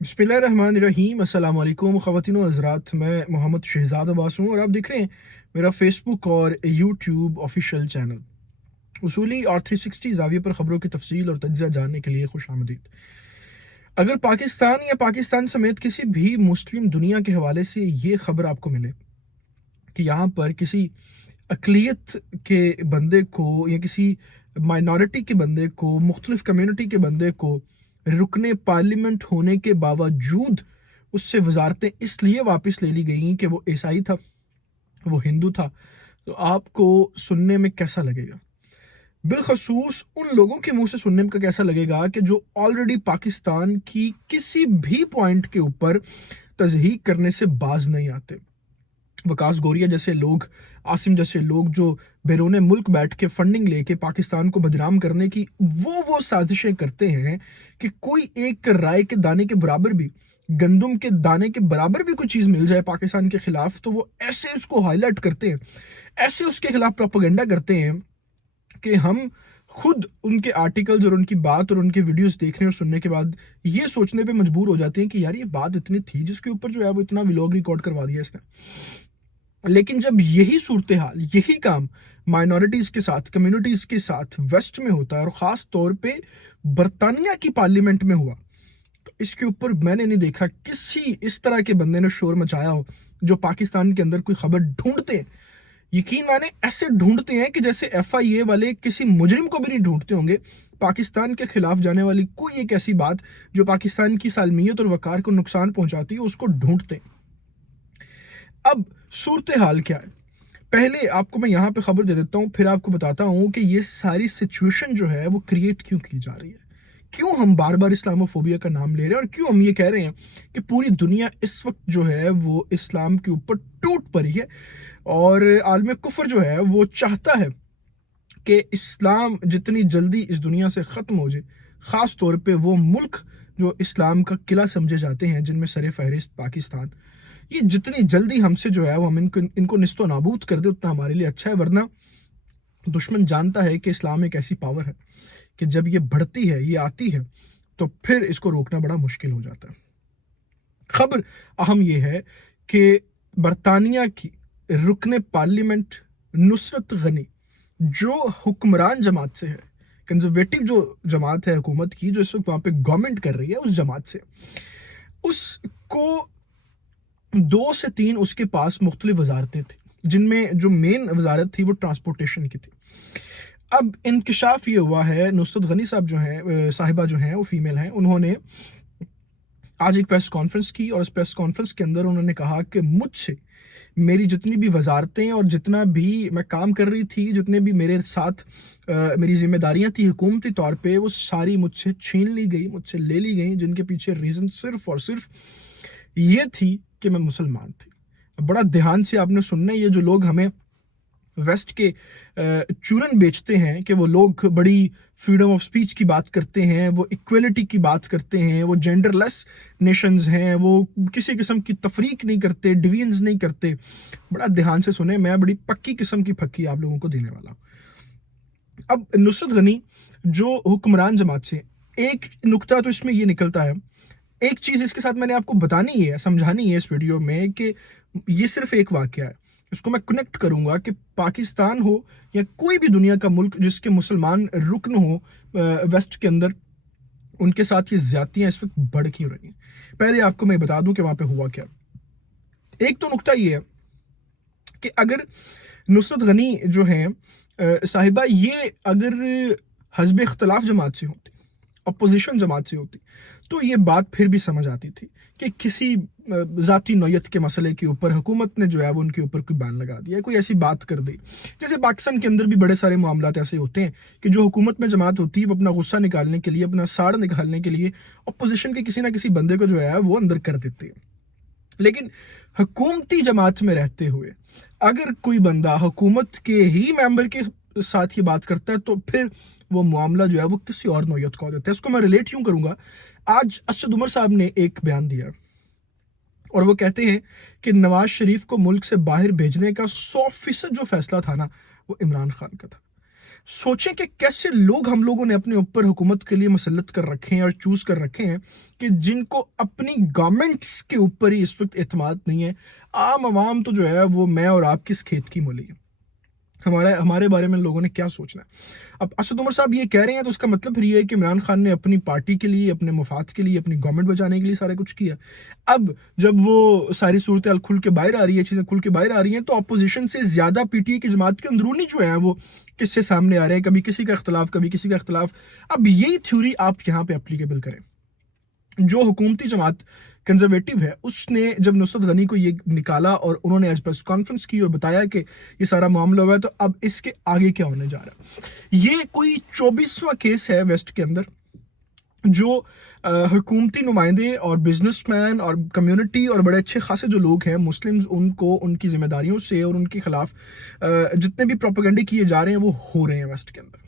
बिस्मिल्लाहिर्रहमानिर्रहीम। अस्सलाम वालेकुम ख़वातीन व हज़रात, मैं मोहम्मद शहज़ाद अब्बास हूँ और आप देख रहे हैं मेरा फ़ेसबुक और यूट्यूब ऑफ़िशियल चैनल। उसूली और 360 ज़ाविये पर ख़बरों की तफ़सील और तज्ज़िया जानने के लिए खुशामदीद। अगर पाकिस्तान या पाकिस्तान समेत किसी भी मुस्लिम दुनिया के हवाले से ये ख़बर आपको मिले कि यहाँ पर किसी अक़लियत के बंदे को या किसी माइनॉरिटी के बंदे को, मुख्तलिफ़ कम्युनिटी के बंदे को रुकने पार्लियामेंट होने के बावजूद उससे वज़ारतें इसलिए वापस ले ली गईं कि वो ईसाई था, वो हिंदू था, तो आपको सुनने में कैसा लगेगा? बिलख़सूस उन लोगों के मुँह से सुनने में कैसा लगेगा कि जो ऑलरेडी पाकिस्तान की किसी भी पॉइंट के ऊपर तज़हीक करने से बाज़ नहीं आते। वकास गोरिया जैसे लोग, आसिम जैसे लोग जो बैरूने मुल्क बैठ के फंडिंग लेके पाकिस्तान को बदनाम करने की वो साजिशें करते हैं कि कोई एक राय के दाने के बराबर भी, गंदम के दाने के बराबर भी कोई चीज़ मिल जाए पाकिस्तान के खिलाफ, तो वो ऐसे उसको हाईलाइट करते हैं, ऐसे उसके खिलाफ प्रोपेगेंडा करते हैं कि हम खुद उनके आर्टिकल्स और उनकी बात और उनके वीडियोस देखने और सुनने के बाद ये सोचने पे मजबूर हो जाते हैं कि यार ये बात इतनी थी जिसके ऊपर जो है वो इतना व्लॉग रिकॉर्ड करवा दिया इसने। लेकिन जब यही सूरत हाल, यही काम माइनॉरिटीज़ के साथ, कम्युनिटीज़ के साथ वेस्ट में होता है और ख़ास तौर पे बरतानिया की पार्लियामेंट में हुआ, तो इसके ऊपर मैंने नहीं देखा किसी इस तरह के बंदे ने शोर मचाया हो जो पाकिस्तान के अंदर कोई खबर ढूंढते हैं। यकीन माने ऐसे ढूंढते हैं कि जैसे FIA वाले किसी मुजरिम को भी नहीं ढूंढते होंगे। पाकिस्तान के खिलाफ जाने वाली कोई एक ऐसी बात जो पाकिस्तान की सालमियत और वकार को नुकसान पहुंचाती है, उसको ढूंढते हैं। अब सूरत हाल क्या है, पहले आपको मैं यहाँ पे खबर दे देता हूँ, फिर आपको बताता हूँ कि ये सारी सिचुएशन जो है वो क्रिएट क्यों की जा रही है, क्यों हम बार बार इस्लामोफोबिया का नाम ले रहे हैं और क्यों हम ये कह रहे हैं कि पूरी दुनिया इस वक्त जो है वो इस्लाम के ऊपर टूट पड़ी है और आलम कुफर जो है वो चाहता है कि इस्लाम जितनी जल्दी इस दुनिया से ख़त्म हो जाए। ख़ास तौर पे वो मुल्क जो इस्लाम का किला समझे जाते हैं, जिनमें सर फहरिस्त पाकिस्तान, ये जितनी जल्दी हमसे जो है वो हम इनको निस्तो नाबूद कर दे उतना हमारे लिए अच्छा है। वरना दुश्मन जानता है कि इस्लाम एक ऐसी पावर है कि जब ये बढ़ती है, ये आती है, तो फिर इसको रोकना बड़ा मुश्किल हो जाता है। खबर अहम ये है कि बरतानिया की रुकने पार्लियामेंट नुसरत गनी, जो हुक्मरान जमात से है, कंजर्वेटिव जो जमात है हुकूमत की, जो इस वक्त वहाँ पे गवर्नमेंट कर रही है, उस जमात से, उसको 2 से 3 उसके पास मुख्तलिफ वजारतें थी, जिनमें जो मेन वजारत थी वो ट्रांसपोर्टेशन की थी। अब इंकशाफ ये हुआ है, नुसरत गनी साहब जो हैं, साहिबा जो हैं, वो फीमेल हैं, उन्होंने आज एक प्रेस कॉन्फ्रेंस की और इस प्रेस कॉन्फ्रेंस के अंदर उन्होंने कहा कि मुझसे मेरी जितनी भी वजारतें और जितना भी मैं काम कर रही थी, जितने भी मेरे साथ मेरी जिम्मेदारियां थी हुकूमती तौर पे, वो सारी मुझसे छीन ली गई, मुझसे ले ली गई, जिनके पीछे रीज़न सिर्फ और सिर्फ ये थी कि मैं मुसलमान थी। बड़ा ध्यान से आपने सुनना है, ये जो लोग हमें वेस्ट के चूरन बेचते हैं कि वो लोग बड़ी फ्रीडम ऑफ स्पीच की बात करते हैं, वो इक्वलिटी की बात करते हैं, वो जेंडरलेस नेशंस हैं, वो किसी किस्म की तफरीक नहीं करते, डिवीजन्स नहीं करते, बड़ा ध्यान से सुने, मैं बड़ी पक्की किस्म की फक्की आप लोगों को देने वाला हूँ। अब नुसरत गनी जो हुक्मरान जमात से, एक नुक्ता तो इसमें ये निकलता है, एक चीज़ इसके साथ मैंने आपको बतानी है, समझानी है इस वीडियो में कि ये सिर्फ एक वाक़या है। इसको मैं कनेक्ट करूँगा कि पाकिस्तान हो या कोई भी दुनिया का मुल्क जिसके मुसलमान रुकन हो वेस्ट के अंदर, उनके साथ ये ज़्यादतियाँ इस वक्त बढ़ क्यों रही हैं। पहले आपको मैं बता दूँ कि वहाँ पे हुआ क्या। एक तो नुक्ता ये है कि अगर नुसरत गनी जो हैं साहिबा, ये अगर हज़ब इख्तलाफ जमात से होती, अपोजिशन जमात से होती, तो ये बात फिर भी समझ आती थी कि किसी ज़ाती नौयत के मसले के ऊपर हुकूमत ने जो है वो उनके ऊपर कोई बैन लगा दिया, कोई ऐसी बात कर दी। जैसे पाकिस्तान के अंदर भी बड़े सारे मामलात ऐसे होते हैं कि जो हुकूमत में जमात होती है वो अपना गुस्सा निकालने के लिए, अपना साड़ निकालने के लिए अपोजिशन के किसी ना किसी बंदे को जो है वो अंदर कर देते हैं। लेकिन हुकूमती जमात में रहते हुए अगर कोई बंदा हुकूमत के ही मेंबर के साथ ये बात करता है, तो फिर वो मामला जो है वो किसी और नौयत का हो जाता है। इसको मैं रिलेट यूँ करूँगा, आज असद उमर साहब ने एक बयान दिया और वो कहते हैं कि नवाज शरीफ को मुल्क से बाहर भेजने का 100% जो फैसला था ना, वो इमरान खान का था। सोचें कि कैसे लोग हम लोगों ने अपने ऊपर हुकूमत के लिए मुसल्लत कर रखे हैं और चूज़ कर रखे हैं कि जिनको अपनी गवर्नमेंट्स के ऊपर ही इस वक्त एतमाद नहीं है। आम आवाम तो जो है वो मैं और आप किस खेत की मूली है। हमारे बारे में लोगों ने क्या सोचना है। अब असद उमर साहब ये कह रहे हैं तो उसका मतलब फिर ये है कि इमरान खान ने अपनी पार्टी के लिए, अपने मफाद के लिए, अपनी गवर्नमेंट बचाने के लिए सारा कुछ किया। अब जब वो सारी सूरत हाल खुल के बाहर आ रही है, चीज़ें खुल के बाहर आ रही हैं, तो अपोजिशन से ज़्यादा पीटीआई की जमात के अंदरूनी जो है वो किससे सामने आ रहे हैं, कभी किसी का इख्तलाफ, कभी किसी का इख्तलाफ। अब यही थ्योरी आप यहाँ पे अप्लीकेबल करें। जो हुकूमती जमात कंजर्वेटिव है उसने जब नुसरत गनी को ये निकाला और उन्होंने आज प्रेस कॉन्फ्रेंस की और बताया कि ये सारा मामला हुआ है, तो अब इसके आगे क्या होने जा रहा है। ये कोई 24वां केस है वेस्ट के अंदर जो हुकूमती नुमाइंदे और बिजनेसमैन और कम्युनिटी और बड़े अच्छे खासे जो लोग हैं मुस्लिम्स, उनको उनकी जिम्मेदारियों से और उनके खिलाफ जितने भी प्रोपेगेंडे किए जा रहे हैं वो हो रहे हैं वेस्ट के अंदर।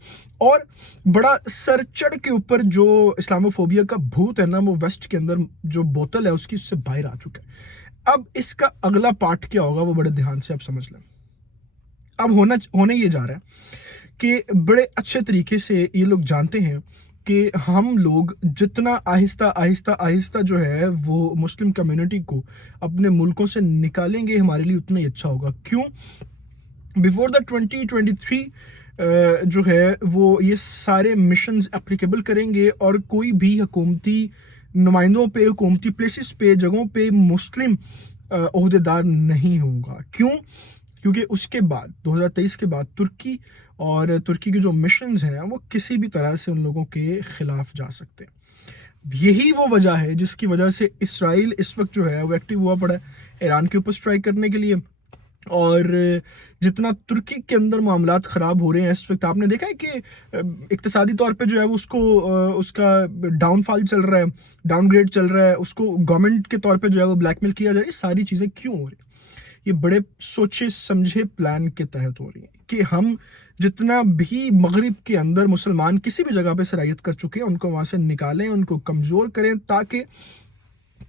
और बड़ा सर चढ़ के ऊपर जो इस्लामोफोबिया का भूत है ना, वो वेस्ट के अंदर जो बोतल है उसकी उससे बाहर आ चुका है। अब इसका अगला पार्ट क्या होगा वो बड़े ध्यान से आप समझ लें। अब होने ये जा रहा है कि बड़े अच्छे तरीके से ये लोग जानते हैं कि हम लोग जितना आहिस्ता आहिस्ता आहिस्ता जो है वो मुस्लिम कम्युनिटी को अपने मुल्कों से निकालेंगे, हमारे लिए उतना ही अच्छा होगा। क्यों? बिफोर द 2023 जो है वो ये सारे मिशंस एप्लीकेबल करेंगे और कोई भी हुकूमती नुमाइंदों पे, हुकूमती प्लेसेस पे, जगहों पे मुस्लिम ओहदेदार नहीं होगा। क्यों? क्योंकि उसके बाद 2023 के बाद तुर्की और तुर्की के जो मिशंस हैं वो किसी भी तरह से उन लोगों के खिलाफ जा सकते हैं। यही वो वजह है जिसकी वजह से इसराइल इस वक्त जो है वो एक्टिव हुआ पड़ा है ईरान के ऊपर स्ट्राइक करने के लिए। और जितना तुर्की के अंदर मामलात ख़राब हो रहे हैं इस वक्त, आपने देखा है कि इक्तिसादी तौर पे जो है वो उसका डाउनफॉल चल रहा है, डाउनग्रेड चल रहा है, उसको गवर्नमेंट के तौर पे जो है वो ब्लैकमेल किया जा रहा है। सारी चीज़ें क्यों हो रही है? ये बड़े सोचे समझे प्लान के तहत हो रही हैं कि हम जितना भी मगरिब के अंदर मुसलमान किसी भी जगह पे सरायत कर चुके हैं उनको वहाँ से निकालें, उनको कमज़ोर करें, ताकि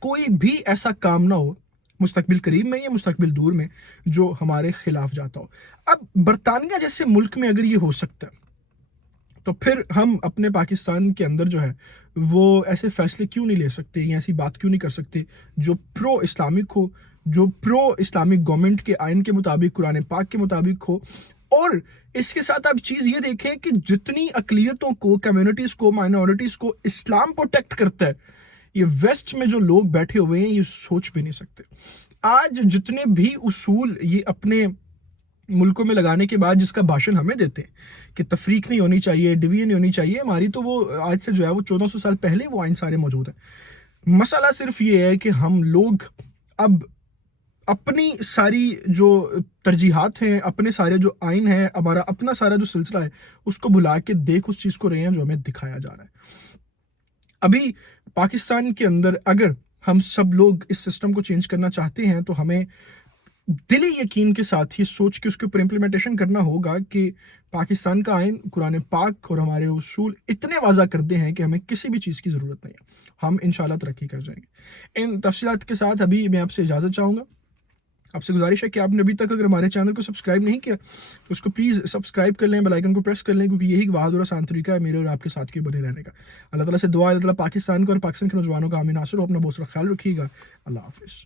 कोई भी ऐसा काम ना हो मुस्तकबिल करीब में या मुस्तकबिल दूर में जो हमारे खिलाफ जाता हो। अब बरतानिया जैसे मुल्क में अगर ये हो सकता है तो फिर हम अपने पाकिस्तान के अंदर जो है वो ऐसे फैसले क्यों नहीं ले सकते या ऐसी बात क्यों नहीं कर सकते जो प्रो इस्लामिक हो, जो प्रो इस्लामिक गवर्नमेंट के आइन के मुताबिक, कुरान पाक के मुताबिक हो। और इसके साथ आप चीज़ ये देखें कि जितनी अकलियतों को, कम्युनिटीज़ को, माइनॉरिटीज़ को इस्लाम प्रोटेक्ट करता है, ये वेस्ट में जो लोग बैठे हुए हैं ये सोच भी नहीं सकते। आज जितने भी उसूल ये अपने मुल्कों में लगाने के बाद जिसका भाषण हमें देते हैं कि तफरीक नहीं होनी चाहिए, डिवीजन नहीं होनी चाहिए हमारी, तो वो आज से जो है वो 1400 साल पहले वो आइन सारे मौजूद हैं। मसला सिर्फ ये है कि हम लोग अब अपनी सारी जो तरजीहात हैं, अपने सारे जो आइन है, हमारा अपना सारा जो सिलसिला है उसको भुला के देख उस चीज़ को रहे हैं जो हमें दिखाया जा रहा है। अभी पाकिस्तान के अंदर अगर हम सब लोग इस सिस्टम को चेंज करना चाहते हैं तो हमें दिली यकीन के साथ ये सोच के उसके ऊपर इम्प्लीमेंटेशन करना होगा कि पाकिस्तान का आइन, कुरान पाक और हमारे उसूल इतने वाज़ा करते हैं कि हमें किसी भी चीज़ की ज़रूरत नहीं है, हम इंशाल्लाह तरक्की कर जाएंगे। इन तफसीलात के साथ अभी मैं आपसे इजाज़त चाहूँगा। आपसे गुजारिश है कि आपने अभी तक अगर हमारे चैनल को सब्सक्राइब नहीं किया तो उसको प्लीज़ सब्सक्राइब कर लें, बेल आइकन को प्रेस कर लें, क्योंकि यही बहादुर आसान तरीका है मेरे और आपके साथ के बने रहने का। अल्लाह ताला से दुआ है, अल्लाह ताला पाकिस्तान को और पाकिस्तान के नौजवानों का आमीन नासिर हो। अपना बहुत सारा ख्याल रखिएगा। अल्लाह हाफिज़।